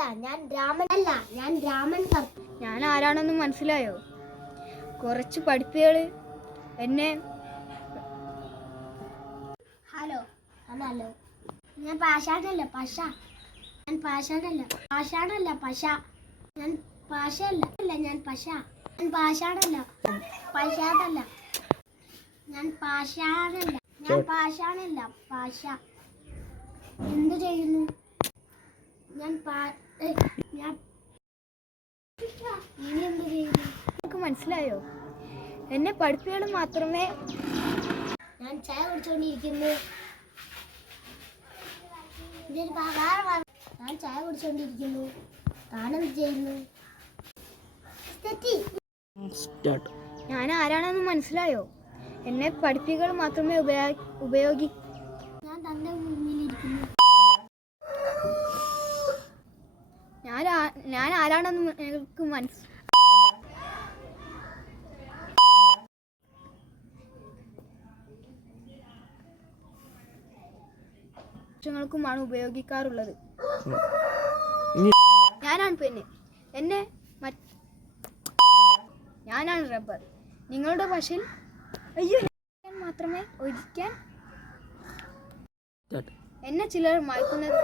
ഞാൻ രാമൻ കറുപ്പ്. ഞാൻ ആരാണെന്ന് മനസ്സിലായോ? കുറച്ച് പഠിപ്പികൾ എന്നെ ഹലോ. ഞാൻ പാഷാണല്ല പശ. ഞാൻ പാഷാണല്ല പശ. ഞാൻ പാഷയല്ല. ഞാൻ പശ. ഞാൻ പാഷാണല്ല പശാണല്ല. ഞാൻ പാഷാണല്ല പശ. എന്തു ചെയ്യുന്നു? ഇനി എന്ത് ചെയ്യുന്നു? നിങ്ങൾക്ക് മനസ്സിലായോ? എന്നെ പഠിപ്പികൾ മാത്രമേ. ഞാൻ ചായ കുടിച്ചോണ്ടിരിക്കുന്നു. ഞാൻ ചായ കുടിച്ചോണ്ടിരിക്കുന്നു. താനെന്ത് ചെയ്യുന്നു? ഞാൻ ആരാണെന്ന് മനസ്സിലായോ? എന്നെ പഠിപ്പികൾ മാത്രമേ ഞാൻ തന്റെ മുന്നിലിരിക്കുന്നു. ഞാൻ ആരാണെന്ന് നിങ്ങൾക്ക് ാണ് ഉപയോഗിക്കാറുള്ളത്. ഞാനാണ് പെണ്ണ്. ഞാനാണ് റബ്ബർ. നിങ്ങളുടെ ഭാഷയിൽ മാത്രമേ ഒഴിക്കാൻ എന്നെ ചിലർ മയക്കുന്നത്.